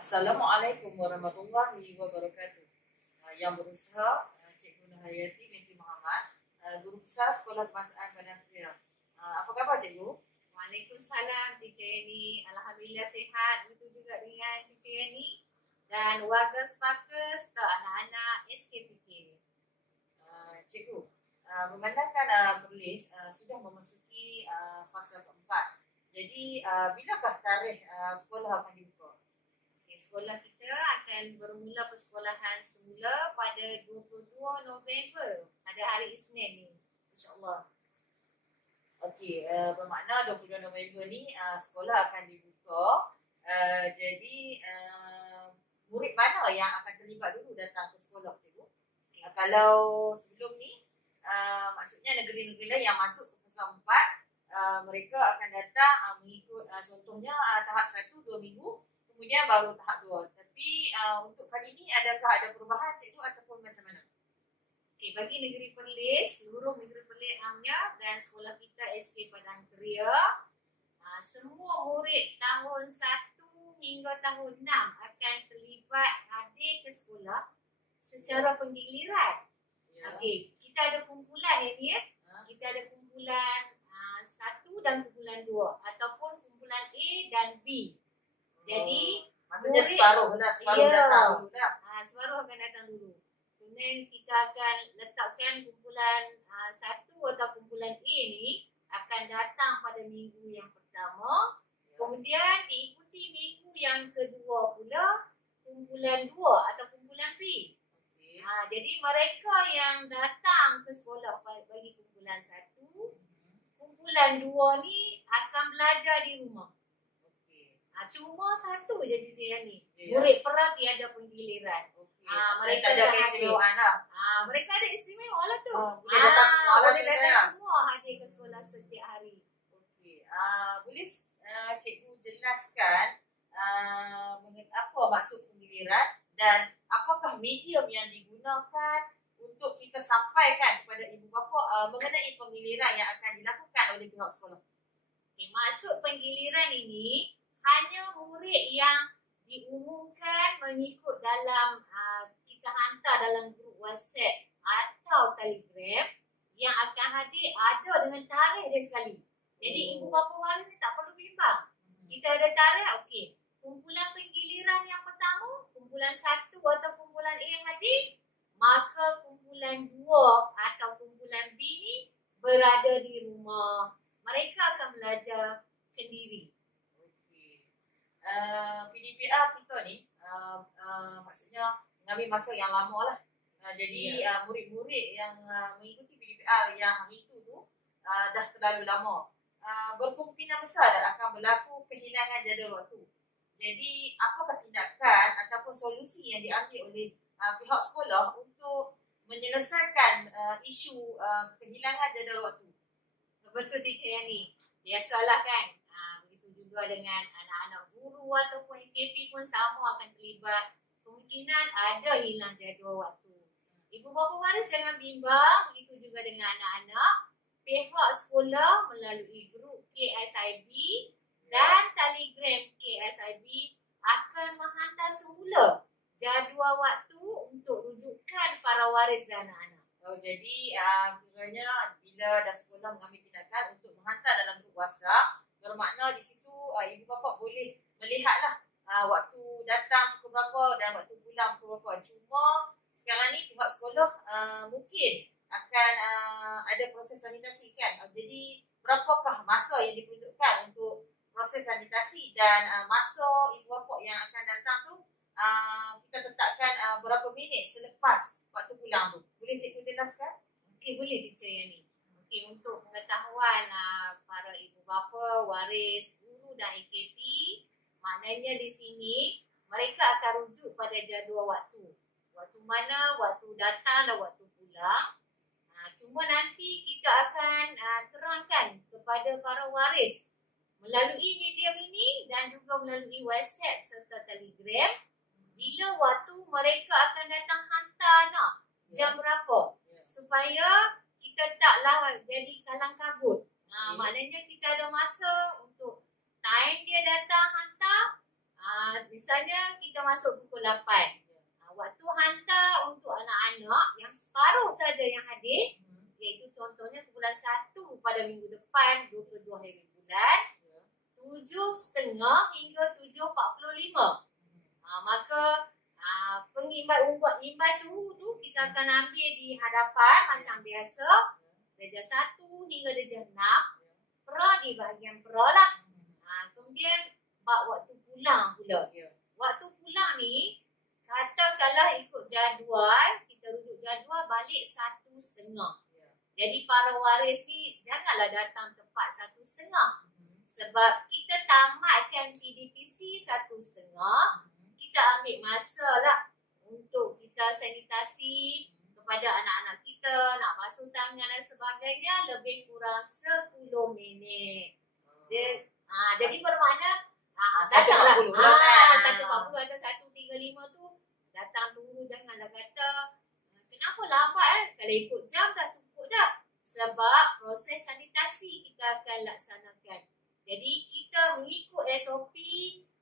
Assalamualaikum warahmatullahi wabarakatuh. Yang berusaha Cikgu Nurhayati binti Muhammad, Guru Besar Sekolah Kebangsaan Padang Kriya. Apa khabar Cikgu? Waalaikumsalam Teacher Yani. Alhamdulillah sihat. Betul juga dengan Teacher Yani dan warga sepaka serta anak-anak SKPK. Cikgu, memandangkan Perlis sudah memasuki fasa keempat. Jadi, bilakah tarikh sekolah akan dibuka? Sekolah kita akan bermula persekolahan semula pada 22 November pada hari Isnin ni, insyaAllah. Okey, bermakna 22 November ni sekolah akan dibuka. Jadi, murid mana yang akan terlibat dulu datang ke sekolah, Cikgu? Kalau sebelum ni, maksudnya negeri-negeri lain yang masuk ke fasa 4, mereka akan datang mengikut contohnya tahap 1-2 minggu, kemudian baru tahap 2. Tapi untuk kali ini adakah ada perubahan, Cikgu, ataupun macam mana? Okey, bagi negeri Perlis, seluruh negeri Perlis amnya dan sekolah kita SK Padang Kriya, semua murid tahun 1 hingga tahun 6 akan terlibat hadir ke sekolah secara penggiliran. Ya. Okey, kita ada kumpulan ini ya. Kita ada kumpulan 1 dan kumpulan 2 ataupun kumpulan A dan B. Jadi maksudnya murid, separuh datang dulu dah. separuh akan datang dulu. Kemudian kita akan letakkan kumpulan 1 atau kumpulan A ni akan datang pada minggu yang pertama. Ya. Kemudian diikuti minggu yang kedua pula kumpulan 2 atau kumpulan B. Okay. Jadi mereka yang datang ke sekolah bagi kumpulan 1, kumpulan 2 ni akan belajar di rumah. Cuma satu je Teacher Yani. Ya. Murid pra tiada penggiliran. Mereka ada keistimewaan lah. Mereka ada istimewa lah tu. Boleh datang semua lah boleh datang ya? semua hadir ke sekolah setiap hari. Okey. Boleh Cikgu jelaskan apa maksud penggiliran dan apakah medium yang digunakan untuk kita sampaikan kepada ibu bapa mengenai penggiliran yang akan dilakukan oleh pihak sekolah? Okay, maksud penggiliran ini hanya murid yang diumumkan mengikut dalam kita hantar dalam grup WhatsApp atau Telegram yang akan hadir ada dengan tarikh dia sekali. Jadi ibu bapa waris ni tak perlu bimbang. Kita ada tarikh, okey. Kumpulan penggiliran yang pertama, kumpulan 1 atau kumpulan A yang hadir, maka kumpulan 2 atau kumpulan B ni berada di rumah. Mereka akan belajar sendiri. PDPR kita ni maksudnya mengambil masa yang lama lah. Jadi murid-murid yang mengikuti PDPR yang hari itu tu dah terlalu lama. Berkemungkinan besar dan akan berlaku kehilangan jadual waktu. Jadi apakah tindakan ataupun solusi yang diambil oleh pihak sekolah untuk menyelesaikan isu kehilangan jadual waktu? Betul Teacher Yani. Biasalah kan. Begitu juga dengan anak-anak guru ataupun AKP pun sama akan terlibat. Kemungkinan ada hilang jadual waktu. Ibu bapa waris jangan bimbang. Begitu juga dengan anak-anak. Pihak sekolah melalui grup KSIB dan Telegram KSIB akan menghantar semula jadual waktu untuk rujukan para waris dan anak-anak. Jadi kiranya bila dah sekolah mengambil tindakan untuk menghantar dalam grup WhatsApp, bermakna di situ ibu bapa boleh melihatlah waktu datang pukul berapa dan waktu pulang pukul berapa. Cuma sekarang ni pihak sekolah mungkin akan ada proses sanitasi kan. Jadi berapakah masa yang diperlukan untuk proses sanitasi dan masa ibu bapa yang akan datang tu kita letakkan berapa minit selepas waktu pulang tu. Boleh Cikgu jelaskan? Okey, boleh Teacher Yani. Okey, untuk pengetahuan para ibu bapa, waris, guru dan AKP, maknanya di sini mereka akan rujuk pada jadual waktu. Waktu mana, waktu datang dan waktu pulang. Cuma nanti kita akan terangkan kepada para waris melalui medium ini dan juga melalui WhatsApp serta Telegram bila waktu mereka akan datang hantar anak, jam berapa, supaya kita taklah jadi kalang kabut. Maknanya kita ada masa untuk time dia datang hantar, di misalnya kita masuk pukul 8. Waktu hantar untuk anak-anak yang separuh saja yang hadir, iaitu contohnya ke bulan 1 pada minggu depan 22 hari bulan, 7.30 hingga 7.45. Maka pengimbas suhu tu kita akan ambil di hadapan macam biasa, darjah 1 hingga darjah 6, pra di bahagian pra lah. Kemudian waktu pulang pula. Waktu pulang ni, katakanlah ikut jadual, kita rujuk jadual balik 1.30. Jadi para waris ni janganlah datang tepat 1.30. Sebab kita tamatkan PDPC 1.30, kita ambil masa lah untuk kita sanitasi kepada anak-anak kita, nak basuh tangan dan sebagainya, lebih kurang 10 minit. Jadi bermakna datanglah 1.40 atau 1.35 tu datang tunggu, janganlah kata kenapa lambat kalau ikut jam dah cukup dah. Sebab proses sanitasi kita akan laksanakan. Jadi kita mengikut SOP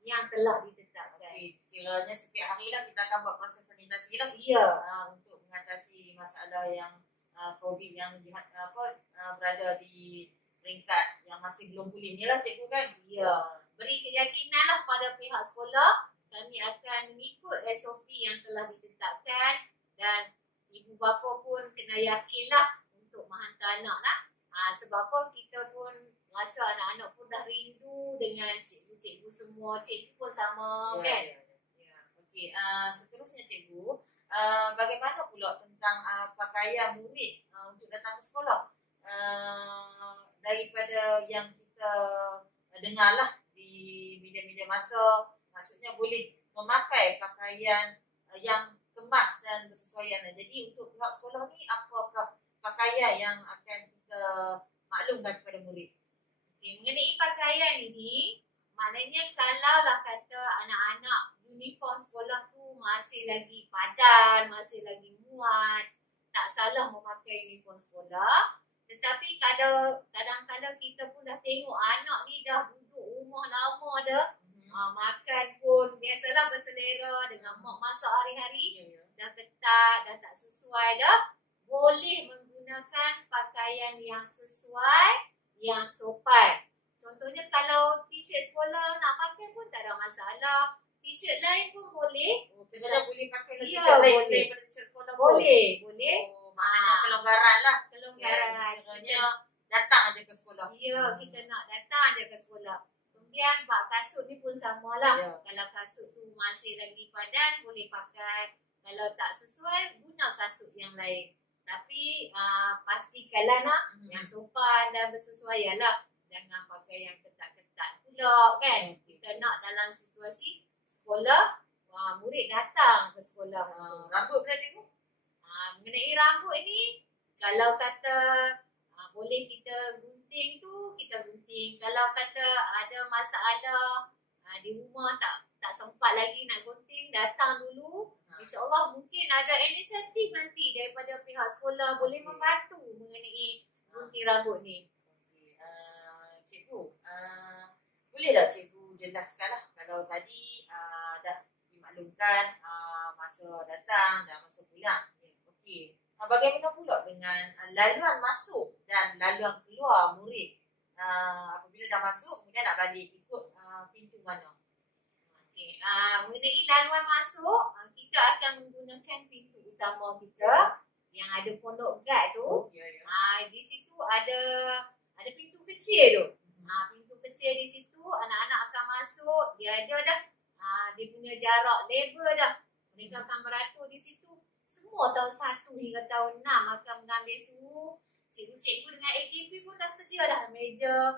yang telah ditetapkan. Kiranya setiap hari lah kita akan buat proses sanitasi lah. Untuk mengatasi masalah yang COVID yang berada di peringkat yang masih belum pulih ni lah cikgu kan. Beri keyakinan lah pada pihak sekolah, kami akan mengikut SOP yang telah ditetapkan, dan ibu bapa pun kena yakinlah untuk menghantar anak lah. Sebab apa, kita pun rasa anak-anak pun dah rindu dengan cikgu-cikgu semua, cikgu pun sama kan. Okey, seterusnya cikgu, bagaimana pula tentang pakaian murid untuk datang ke sekolah? Daripada yang kita dengarlah di media-media masa, maksudnya boleh memakai pakaian yang kemas dan bersesuaian. Jadi untuk pihak sekolah ni, apakah pakaian yang akan kita maklumkan kepada murid? Mengenai pakaian ini, maknanya kalau lah kata anak-anak uniform sekolah tu masih lagi padan, masih lagi muat, tak salah memakai uniform sekolah. Tetapi kadang-kadang kita pun dah tengok anak ni dah duduk rumah lama dah, makan pun biasalah berselera dengan mak masak hari-hari, dah ketat, dah tak sesuai dah. Boleh menggunakan pakaian yang sesuai, yang sopan. Contohnya kalau t-shirt sekolah nak pakai pun tak ada masalah. T-shirt lain pun boleh. Kita boleh pakai t-shirt lain daripada t-shirt sekolah pun? Boleh. Maknanya kelonggaran lah. Kiranya datang aja ke sekolah. Kita nak datang aja ke sekolah. Kemudian bak kasut ni pun samalah. Kalau kasut tu masih lagi padan, boleh pakai. Kalau tak sesuai, guna kasut yang lain. Tapi pastikanlah nak yang sopan dan bersesuaian lah. Jangan pakai yang ketat-ketat pula kan. Kita nak dalam situasi sekolah, murid datang ke sekolah. Rambut pula cikgu? Mengenai rambut ni, kalau kata boleh kita gunting tu, kita gunting. Kalau kata ada masalah di rumah tak sempat lagi nak gunting, datang dulu. InsyaAllah mungkin ada inisiatif nanti daripada pihak sekolah boleh membantu mengenai gunting rambut ni. Cikgu, boleh tak cikgu jelaskan lah, kalau tadi dah dimaklumkan masa datang dan masa pulang. Okey, bagaimana pula dengan laluan masuk dan laluan keluar murid? Apabila dah masuk, kemudian nak balik, ikut pintu mana? Mengenai laluan masuk, kita akan menggunakan pintu utama kita yang ada pondok guard tu. Di situ ada pintu kecil tu. Pintu kecil di situ, anak-anak akan masuk, dia ada dah dia punya jarak label dah. Mereka akan beratur di situ. Semua tahun 1 hingga tahun 6 akan mengambil suhu. Cikgu-cikgu dengan AKP pun dah sedia dah meja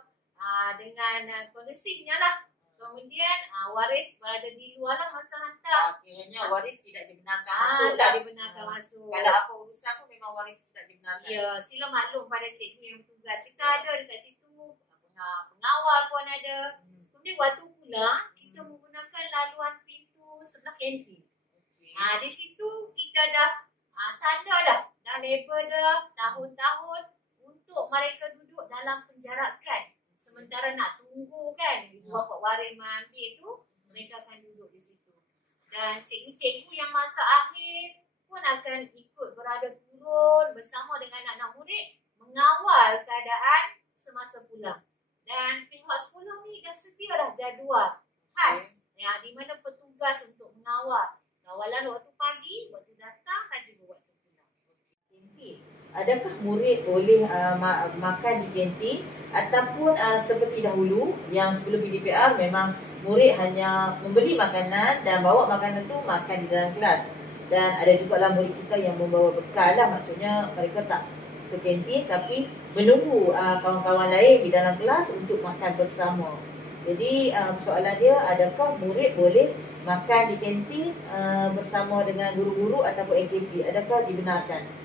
dengan kondusifnya lah. Kemudian waris berada di luar lah masa hantar. Kiranya waris tidak dibenarkan masuk lah. Tak dibenarkan masuk. Kalau apa urusan pun memang waris tidak dibenarkan. Ya, sila maklum pada cikgu yang bertugas. Kita ada dekat situ, pengawal pun ada. Kemudian waktu pulang, kita menggunakan laluan pintu sebelah kantin. Di situ kita dah tanda dah label dah tahun-tahun untuk mereka duduk dalam penjarakan. Sementara nak tunggu kan, ibu bapa waris mengambil tu, mereka akan duduk di situ. Dan cikgu-cikgu yang masa akhir pun akan ikut berada turun bersama dengan anak murid mengawal keadaan semasa pulang. Dan pihak sekolah ni dah sedia dah jadual khas di mana petugas untuk mengawal kawalan waktu pagi, waktu datang dan juga waktu pulang. Kantin. Adakah murid boleh makan di kantin ataupun seperti dahulu yang sebelum PDPR memang murid hanya membeli makanan dan bawa makanan tu makan di dalam kelas. Dan ada juga lah murid kita yang membawa bekal lah, maksudnya mereka tak ke kantin tapi menunggu kawan-kawan lain di dalam kelas untuk makan bersama. Jadi soalan dia, adakah murid boleh makan di kantin bersama dengan guru-guru ataupun AKP? Adakah dibenarkan?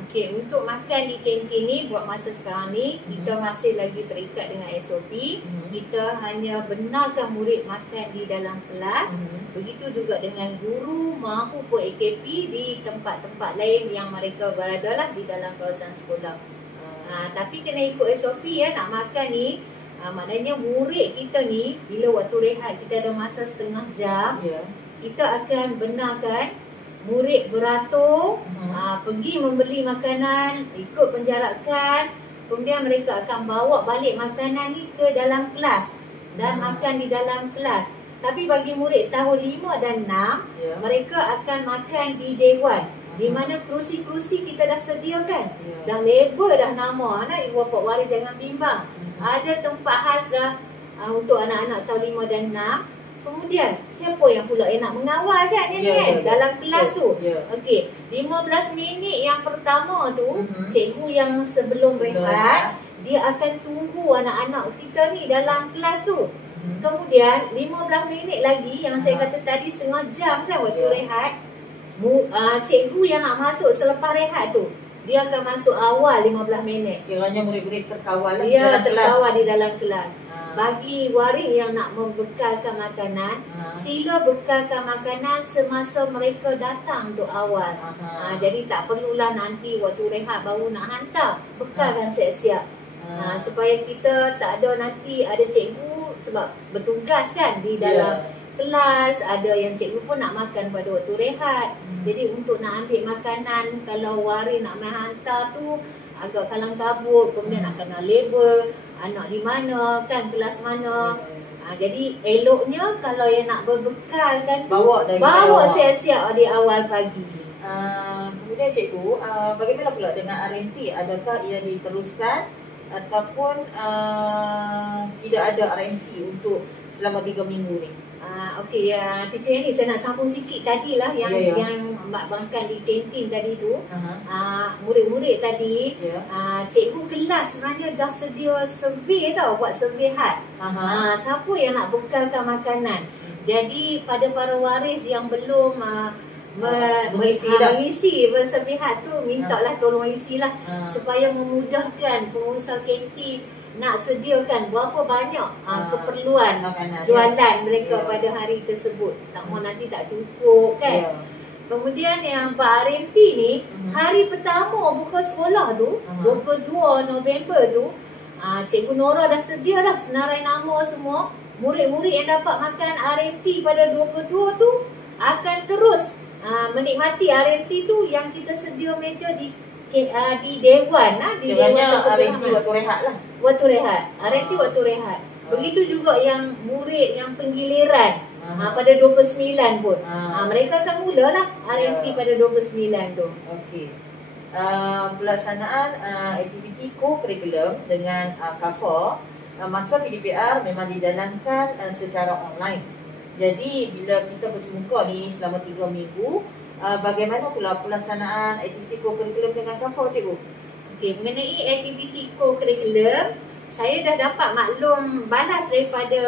Okey, untuk makan di kantin ni buat masa sekarang ni kita masih lagi terikat dengan SOP. Kita hanya benarkan murid makan di dalam kelas. Begitu juga dengan guru maupun AKP di tempat-tempat lain yang mereka berada lah di dalam kawasan sekolah. Tapi kena ikut SOP ya, nak makan ni. Maknanya murid kita ni bila waktu rehat kita ada masa setengah jam, kita akan benarkan murid beratur, pergi membeli makanan, ikut penjarakan, kemudian mereka akan bawa balik makanan ni ke dalam kelas dan makan di dalam kelas. Tapi bagi murid tahun 5 dan 6, mereka akan makan di dewan, di mana kerusi-kerusi kita dah sediakan. Dah label dah nama, anak ibu bapa waris jangan bimbang. Ada tempat khas dah untuk anak-anak tahun 5 dan 6. Kemudian siapa yang pula yang nak mengawal kan dalam kelas tu. Okey, 15 minit yang pertama tu cikgu yang sebelum rehat dia akan tunggu anak-anak kita ni dalam kelas tu. Kemudian 15 minit lagi yang saya kata tadi setengah jam kan waktu rehat, cikgu yang nak masuk selepas rehat tu dia akan masuk awal 15 minit. Kiranya murid-murid terkawal terkawal di dalam kelas. Bagi waris yang nak membekalkan makanan, sila bekalkan makanan semasa mereka datang untuk awal. Jadi tak perlulah nanti waktu rehat baru nak hantar. Bekalkan siap-siap. Supaya kita tak ada nanti ada cikgu sebab bertugas kan di dalam kelas, ada yang cikgu pun nak makan pada waktu rehat. Jadi untuk nak ambil makanan, kalau waris nak main hantar tu agak kalang kabut, kemudian nak kena label anak di mana kan, kelas mana. Jadi eloknya kalau yang nak berbekalkan bawa siap-siap di awal pagi. Kemudian cikgu, bagaimana pula dengan RMT? Adakah ia diteruskan ataupun tidak ada RMT untuk selama 3 minggu ni? Okey, teacher ni saya nak sambung sikit tadi lah yang makan di kantin tadi tu. Murid-murid tadi, cikgu kelas sebenarnya dah sedia survey tau, buat survey had. Siapa yang nak bekalkan makanan. Jadi pada para waris yang belum mengisi berserpihat tu, mintalah tolong isilah supaya memudahkan pengusaha kantin nak sediakan berapa banyak keperluan jualan mereka pada hari tersebut. Tak mau nanti tak cukup kan. Kemudian yang Pak RMT ni, hari pertama buka sekolah tu, 22 November tu, Cikgu Nora dah sedia dah senarai nama semua. Murid-murid yang dapat makan RMT pada 22 tu akan terus menikmati RMT tu yang kita sedia meja di dewan di dewan RMT waktu rehat lah. Waktu rehat. RMT waktu rehat. Begitu juga yang murid yang penggiliran pada 29 pun. Mereka akan mulalah RMT pada 29 tu. Okey. Pelaksanaan aktiviti co-curriculum dengan KAFA masa PDPR memang dijalankan secara online. Jadi bila kita bersemuka ni selama 3 minggu, bagaimana pula pelaksanaan aktiviti co-curriculum dengan KAFA, cikgu? Okey, mengenai aktiviti co-curriculum, saya dah dapat maklum balas daripada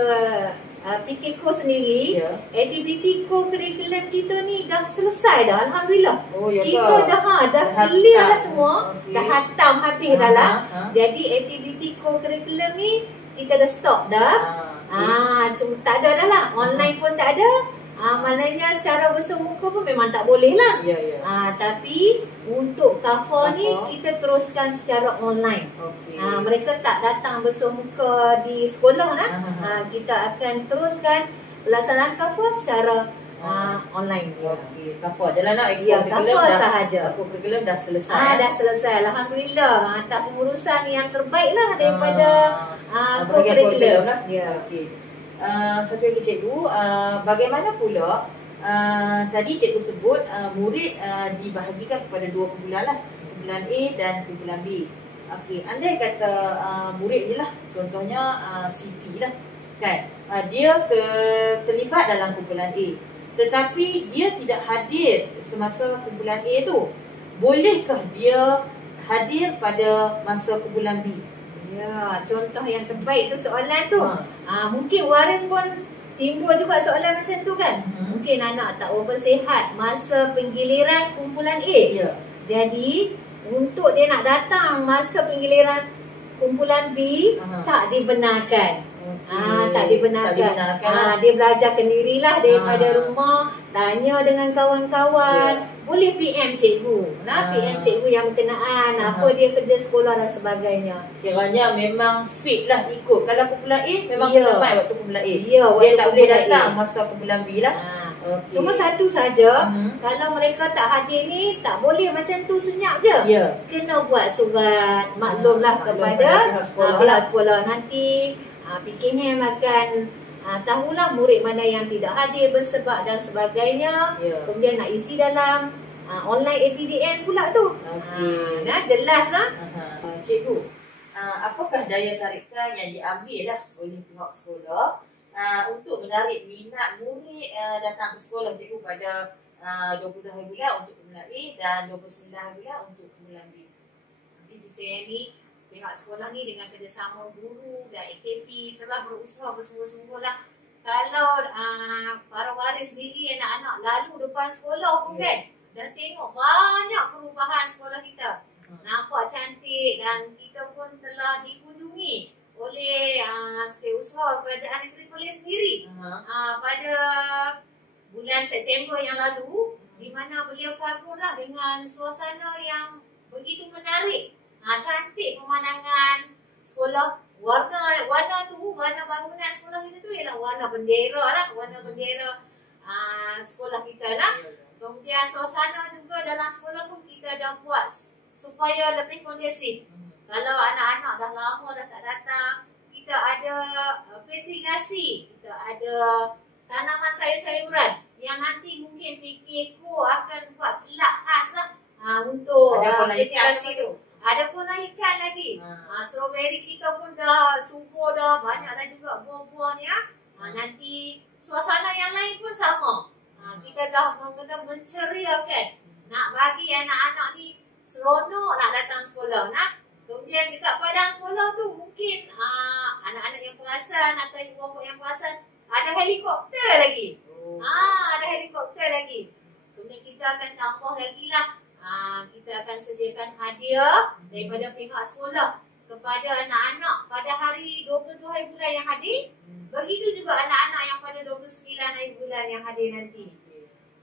PKCO sendiri. Aktiviti co-curriculum kita ni dah selesai dah, alhamdulillah. Kita dah clear dah semua, dah hatam habis dah lah. Jadi aktiviti co-curriculum ni kita dah stop dah. Cuma tak ada dah lah, online pun tak ada. Maknanya secara bersemuka pun memang tak boleh lah. Tapi untuk KAFA ni kita teruskan secara online. Mereka tak datang bersemuka di sekolah lah. Kita akan teruskan pelaksanaan kafah secara online. Okey, kafah je lah nak. Kafah sahaja. Kurikulum dah selesai. Dah selesai. Alhamdulillah. Tak pengurusan yang terbaik lah daripada kurikulum lah. Okey. Satu lagi cikgu, bagaimana pula tadi cikgu sebut murid dibahagikan kepada dua kumpulan lah, kumpulan A dan kumpulan B. Okey, andai kata murid je lah, contohnya Siti lah kan, dia terlibat dalam kumpulan A, tetapi dia tidak hadir semasa kumpulan A tu, bolehkah dia hadir pada masa kumpulan B? Ya, contoh yang terbaik tu soalan tu. Mungkin waris pun timbul juga soalan macam tu kan. Mungkin anak tak berapa sihat masa penggiliran kumpulan A. Ya. Jadi untuk dia nak datang masa penggiliran kumpulan B, tak dibenarkan. Tak dibenarkan. Dia belajar sendirilah daripada rumah, tanya dengan kawan-kawan. Boleh PM cikgu. PM cikgu yang berkenaan, apa dia kerja sekolah dan sebagainya. Kiranya memang fit lah ikut. Kalau kumpulan A memang kena main waktu kumpulan A. Dia tak boleh datang masa kumpulan B lah. Cuma satu saja, kalau mereka tak hadir ni, tak boleh macam tu senyap je. Kena buat surat maklumlah kepada pihak sekolah. Nanti PKM akan tahulah murid mana yang tidak hadir bersebab dan sebagainya. Kemudian nak isi dalam online APDN pula tu. Jelas lah. Cikgu, apakah daya tarikan yang diambil lah oleh pihak sekolah untuk menarik minat murid datang ke sekolah cikgu pada 22 hari bulan untuk kumpulan A dan 29 hari bulan untuk kumpulan B? Teacher ni, pihak sekolah ni dengan kerjasama guru dan AKP telah berusaha bersungguh-sungguh lah. Kalau para waris sendiri anak-anak lalu depan sekolah pun kan, dah tengok banyak perubahan sekolah kita. Nampak cantik dan kita pun telah dikunjungi oleh Setiausaha Kerajaan Negeri Perlis sendiri pada bulan September yang lalu, di mana beliau kagumlah dengan suasana yang begitu menarik. Cantik pemandangan sekolah. Warna bangunan sekolah kita tu ialah warna bendera lah, warna bendera sekolah kita lah. Kemudian suasana juga dalam sekolah pun kita dah buat supaya lebih kondusif. Kalau anak-anak dah lama dah tak datang, kita ada mitigasi, kita ada tanaman sayur-sayuran yang nanti mungkin PKK akan buat kelab khas lah untuk mitigasi tu. Ada kolam ikan lagi. Strawberry kita pun dah subur dah, banyak dah juga buah-buahnya. Nanti suasana yang lain pun sama. Kita dah menceriakan. Nak bagi anak-anak ni seronok nak datang sekolah. Kemudian dekat padang sekolah tu mungkin anak-anak yang perasan atau ibu bapa yang perasan ada helikopter lagi. Ada helikopter lagi. Kemudian kita akan tambah lagi lah. Kita akan sediakan hadiah daripada pihak sekolah kepada anak-anak pada hari 22 hari bulan yang hadir. Begitu juga anak-anak yang pada 29 hari bulan yang hadir nanti.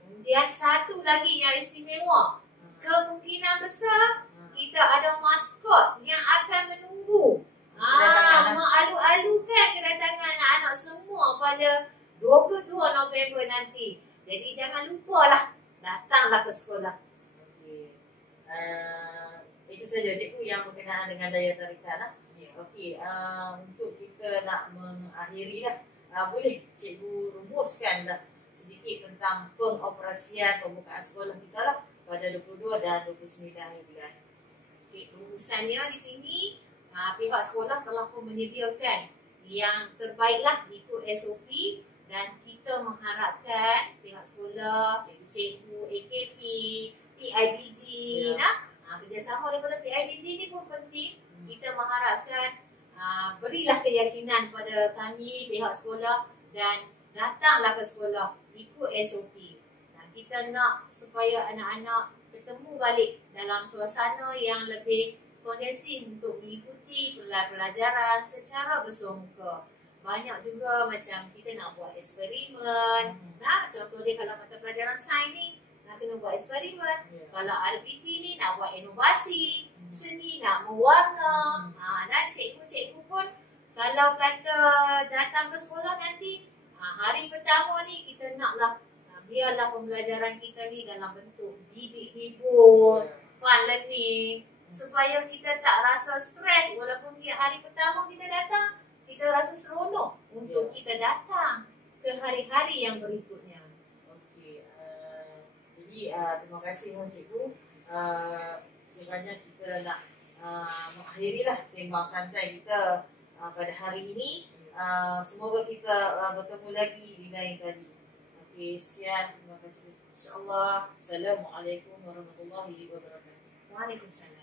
Kemudian satu lagi yang istimewa, kemungkinan besar kita ada maskot yang akan menunggu mengalu-alukan kedatangan anak-anak semua pada 22 November nanti. Jadi jangan lupalah, datanglah ke sekolah. Itu saja cikgu yang berkenaan dengan daya tarikan lah. Okey, untuk kita nak mengakhiri lah, boleh cikgu rumuskan lah sedikit tentang pengoperasian pembukaan sekolah kita lah pada 22 dan 29 hari bulan. Rumusannya di sini pihak sekolah telah pun menyediakan yang terbaiklah ikut SOP dan kita mengharapkan pihak sekolah, cikgu, AKP, PIBG kerjasama daripada PIBG ni pun penting. Kita mengharapkan berilah keyakinan pada kami pihak sekolah dan datanglah ke sekolah ikut SOP. Kita nak supaya anak-anak bertemu balik dalam suasana yang lebih kondusif untuk mengikuti pelajaran secara bersungguh. Banyak juga macam kita nak buat eksperimen. Contoh dia kalau mata pelajaran sains ni nak kena buat eksperimen. Kalau RPT ni nak buat inovasi. Seni nak mewarna. Dan cikgu-cikgu pun kalau kata datang ke sekolah nanti Hari pertama ni kita naklah biarlah pembelajaran kita ni dalam bentuk didik, hibur, fun learning, supaya kita tak rasa stres walaupun hari pertama kita datang, kita rasa seronok untuk kita datang ke hari-hari yang berikutnya. Okey, jadi terima kasih cikgu. Kiranya kita nak mengakhirilah sembang santai kita pada hari ini. Semoga kita bertemu lagi di lain kali. Okey, sekian. Terima kasih. InsyaAllah. Assalamualaikum warahmatullahi wabarakatuh. Waalaikumsalam.